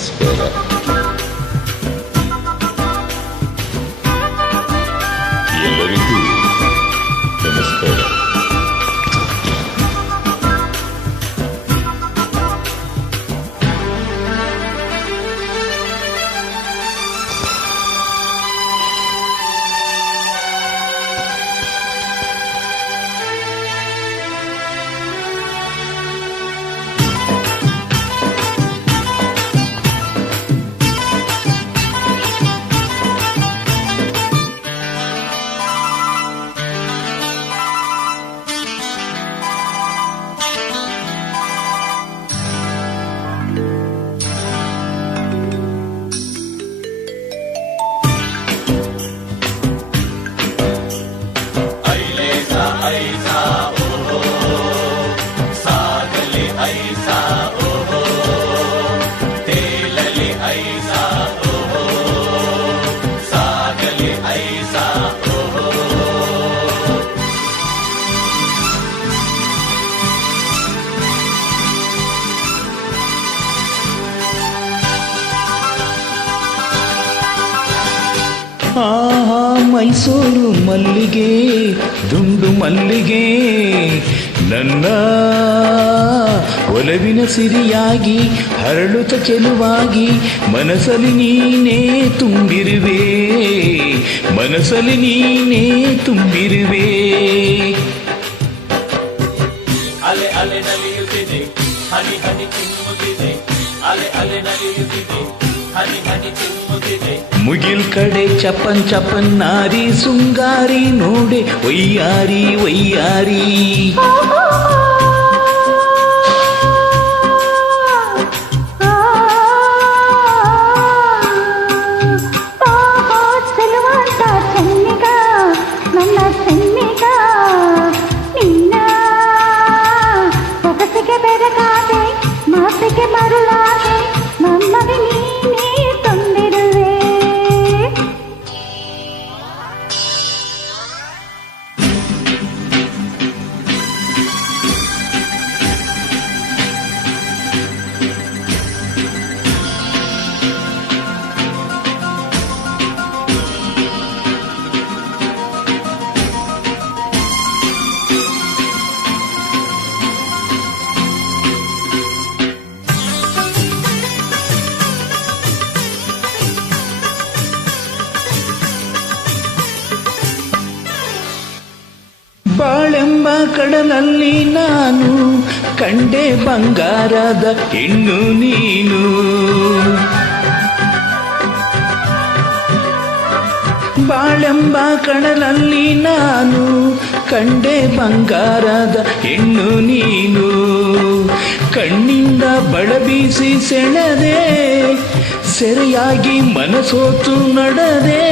ನಮಸ್ಕಾರ. ಎಲ್ಲರಿಗೂ ನಮಸ್ಕಾರ. ಆಹಾ ಮೈಸೂರು ಮಲ್ಲಿಗೆ ದುಂಡು ಮಲ್ಲಿಗೆ ನನ್ನ ಒಲವಿನ ಸಿರಿಯಾಗಿ ಹರಳುತ್ತ ಚೆಲುವಾಗಿ ಮನಸ್ಸಲ್ಲಿ ನೀನೇ ತುಂಬಿರುವೆ, ಮನಸ್ಸಲ್ಲಿ ನೀನೇ ತುಂಬಿರುವೆ. ಅಲೆ ಅಲೆ ನಲಿಯುತ್ತಿದೆ, ಹನಿ ಹನಿ ಚಿಮ್ಮುತ್ತಿದೆ, ಅಲೆ ಅಲೆ ನಲಿಯುತ್ತಿದೆ, ಹನಿ ಹನಿ ಚಿಮ್ಮುತ್ತಿದೆ. ಮುಗಿಲ್ ಕಡೆ ಚಪನ್ ಚಪನ್ ನಾರಿ ಸುಂಗಾರಿ ನೋಡೆ ವಯ್ಯಾರಿ ವಯ್ಯಾರಿ. ಬಾಳೆಂಬ ಕಡಲಲ್ಲಿ ನಾನು ಕಂಡೆ ಬಂಗಾರದ ಹೆಣ್ಣು ನೀನು. ಬಾಳೆಂಬ ಕಡಲಲ್ಲಿ ನಾನು ಕಂಡೆ ಬಂಗಾರದ ಹೆಣ್ಣು ನೀನು. ಕಣ್ಣಿಂದ ಬಳಬೀಸಿ ಸೆಳೆದೆ, ಸೆರೆಯಾಗಿ ಮನಸೋತು ನಡೆದೆ.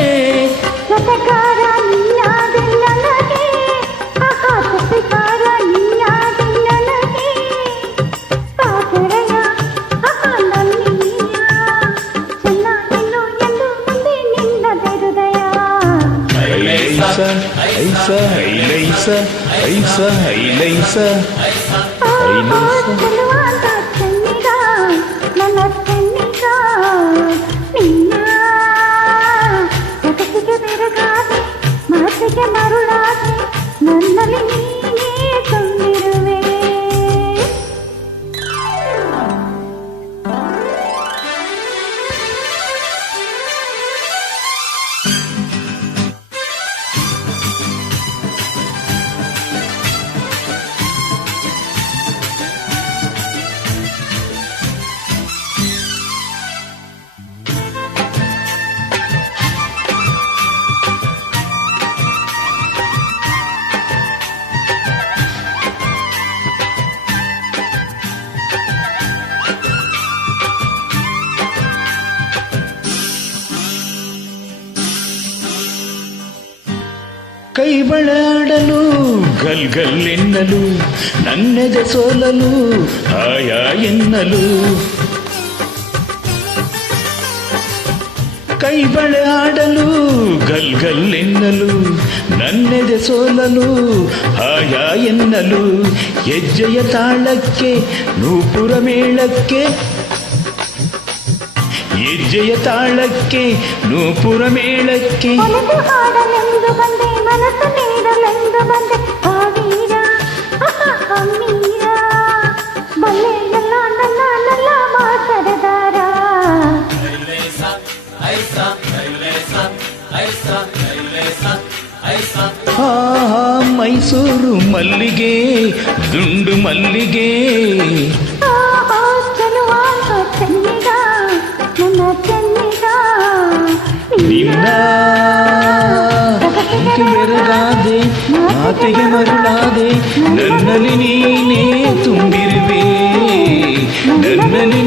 ಐಸ ಐಲೈಸ ಐಸ ಐಲೈಸ ನನ್ನಲ್ಲಿ ನೀನೇ ತುಂಬಿರುವೆ. ಕೈ ಬಳಾಡಲು ಗಲ್ ಗಲ್ ಎನ್ನಲು ನನ್ನೆದೆ ಸೋಲಲು ಆಯಾ ಎನ್ನಲು. ಕೈ ಬಳೆ ಆಡಲು ಗಲ್ ಗಲ್ ಎನ್ನಲು ನನ್ನೆದೆ ಸೋಲಲು ಆಯಾ ಎನ್ನಲು. ಹೆಜ್ಜೆಯ ತಾಳಕ್ಕೆ ನೂಪುರ ಮೇಳಕ್ಕೆ ಹೆಜ್ಜೆಯ ತಾಳಕ್ಕೆ ನೂಪುರ ಮೇಳಕ್ಕೆ ಒಲಿದು ಹಾಡಲೆಂದು ಬಂದೆ ಮನಸ್ಸು ನೀಡಲೆಂದು ಬಂದೆ ಆವೀರ ಅಮ್ಮೀರ ಬಲ್ಲೆ ಎಲ್ಲ ನನ್ನ ನನ್ನ ಮಾಸರದಾರ ಐಲೇಸ ಐಸ ಐಲೇಸ ಐಸ ಐಲೇಸ ಐಸ ಆ ಮೈಸೂರು ಮಲ್ಲಿಗೆ ದುಂಡು ಮಲ್ಲಿಗೆ ಚೆಲುವ ಚೆನ್ನಿಗ ನನ್ನ ಚೆನ್ನಿಗ ನಿನ್ನ ಮುಖಕ್ಕೆ ಬೆರಗಾದೆ ಮಾತೆಗೆ ಮರುಳಾದೆ ನನ್ನಲ್ಲಿ ನೀನೇ ತುಂಬಿರುವೆ ನನ್ನಲ್ಲಿ